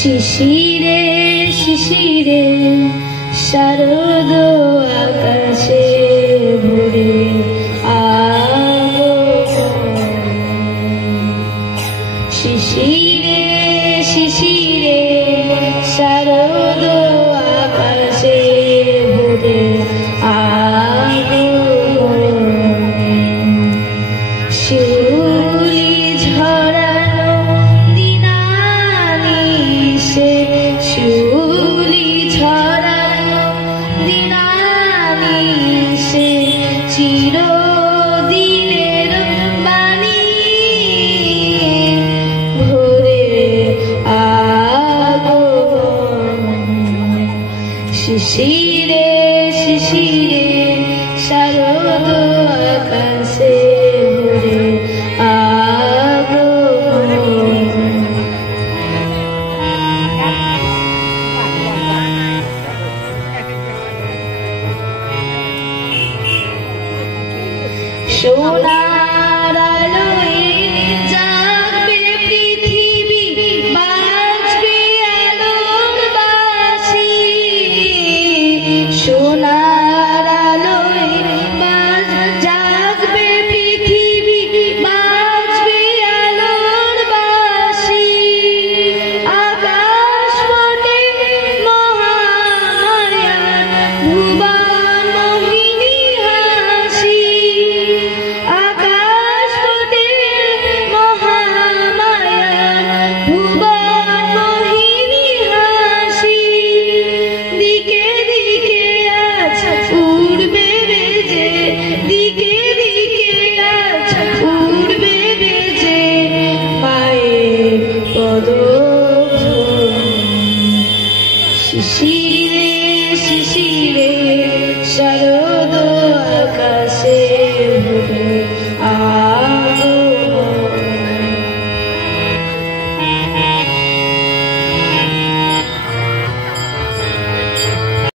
শিশিরে শিশিরে শারদ আকাশে ভরে শিশিরে শিশিরে শারদ আকাশে ভরে শিউলি ঝরানো দিনানিশে শিউলি ঝরানো দিনানিশে চিরদিনের বাণী ভোরে আগমন শিশিরে শিশিরে শারদ আকাশে ভরে সোনার আলোয় জাগবে পৃথিবী বাজবে আলোর বাঁশি সোনার আলোয় জাগবে পৃথিবী বাজবে আলোর বাঁশি আকাশ পটে মহামায়া ভুবন মোহিনী হাসি আকাশ পটে মহামায়া ভুবন মোহিনী হাসি দিকে দিকে আজ উড়বে বেজে দিকে দিকে আজ উড়বে বেজে মায়ের পদধ্বনি শিশিরে শিশিরে